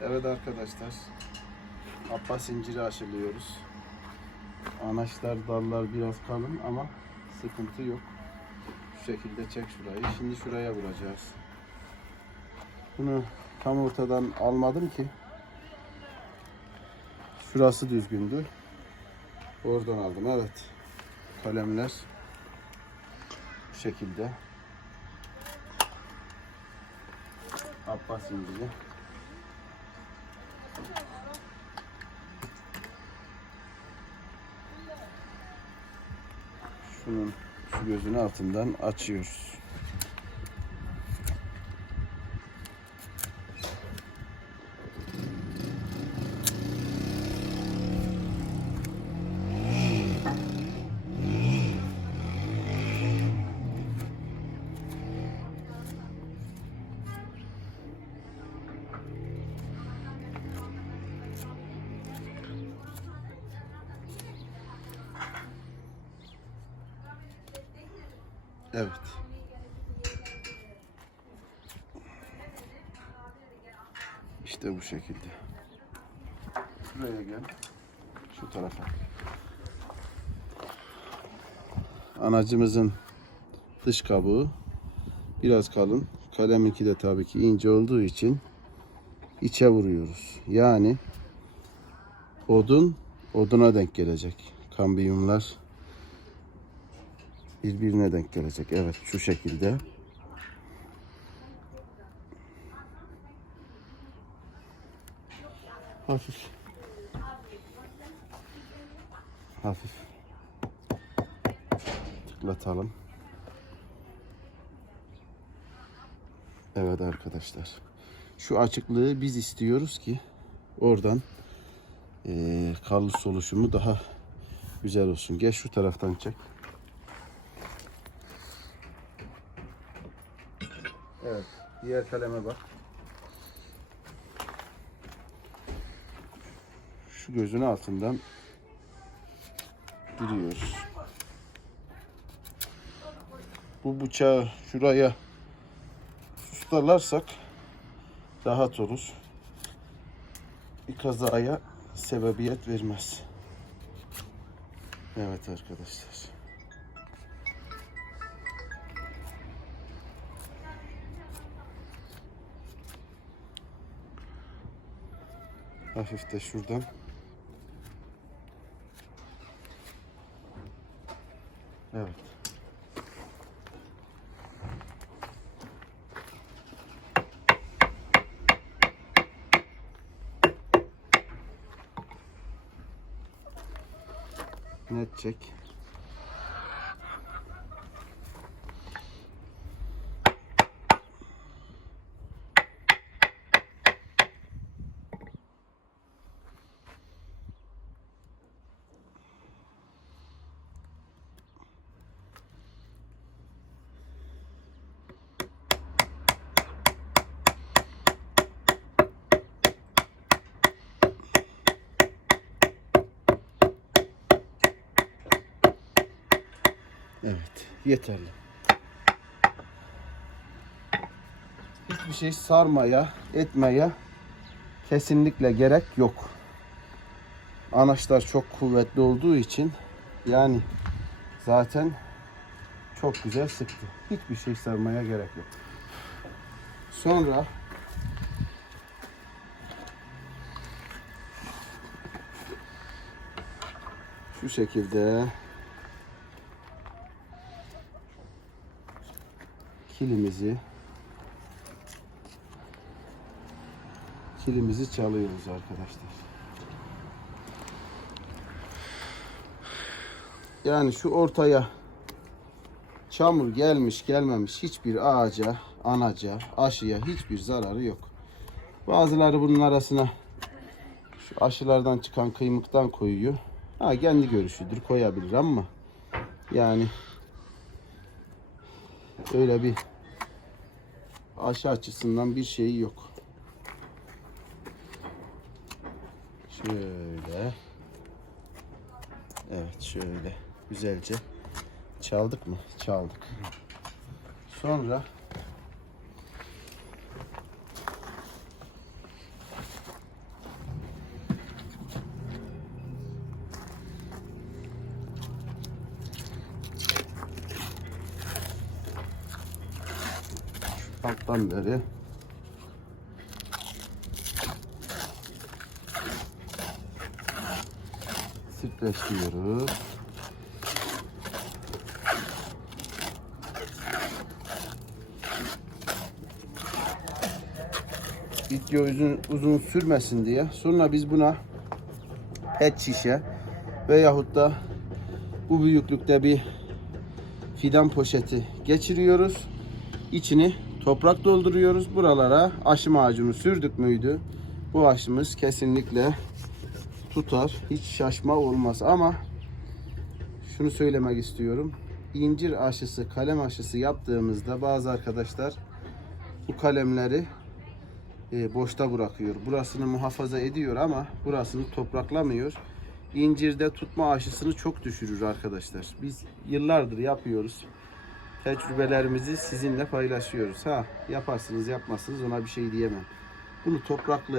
Evet arkadaşlar. Abbas inciri aşılıyoruz. Anaçlar dallar biraz kalın ama sıkıntı yok. Şu şekilde çek şurayı. Şimdi şuraya vuracağız. Bunu tam ortadan almadım ki. Şurası düzgündü. Oradan aldım. Evet. Kalemler bu şekilde. Abbas inciri. Şunun şu gözünü altından açıyoruz. Evet. İşte bu şekilde. Şuraya gel. Şu tarafa. Anacımızın dış kabuğu biraz kalın. Kaleminki de tabii ki ince olduğu için içe vuruyoruz. Yani odun oduna denk gelecek. Kambiyumlar birbirine denk gelecek. Evet şu şekilde. Hafif. Hafif. Tıklatalım. Evet arkadaşlar. Şu açıklığı biz istiyoruz ki oradan eee kalış oluşumu daha güzel olsun. Gel şu taraftan çek. Evet. Diğer kaleme bak. Şu gözün altından giriyoruz. Bu bıçağı şuraya tutarlarsak rahat olur. Bir kazaya sebebiyet vermez. Evet arkadaşlar. Hafif de şuradan. Evet. Net çek. Evet, yeterli. Hiçbir şey sarmaya, etmeye kesinlikle gerek yok. Anaçlar çok kuvvetli olduğu için yani zaten çok güzel sıktı. Hiçbir şey sarmaya gerek yok. Sonra şu şekilde kilimizi kilimizi çalıyoruz arkadaşlar. Yani şu ortaya çamur gelmiş gelmemiş hiçbir ağaca, anaca, aşıya hiçbir zararı yok. Bazıları bunun arasına şu aşılardan çıkan kıymıktan koyuyor. Ha kendi görüşüdür koyabilir ama yani öyle bir aşı açısından bir şeyi yok. Şöyle. Evet şöyle güzelce çaldık mı? Çaldık. Sonra sabahtan beri. Sütleştiriyoruz. Video uzun, uzun sürmesin diye. Sonra biz buna pet şişe veyahut da bu büyüklükte bir fidan poşeti geçiriyoruz. İçini toprak dolduruyoruz. Buralara aşım ağacını sürdük müydü? Bu aşımız kesinlikle tutar. Hiç şaşma olmaz ama şunu söylemek istiyorum. İncir aşısı, kalem aşısı yaptığımızda bazı arkadaşlar bu kalemleri e, boşta bırakıyor. Burasını muhafaza ediyor ama burasını topraklamıyor. İncirde tutma aşısını çok düşürür arkadaşlar. Biz yıllardır yapıyoruz. Tecrübelerimizi sizinle paylaşıyoruz. Ha yaparsınız yapmazsınız ona bir şey diyemem. Bunu topraklı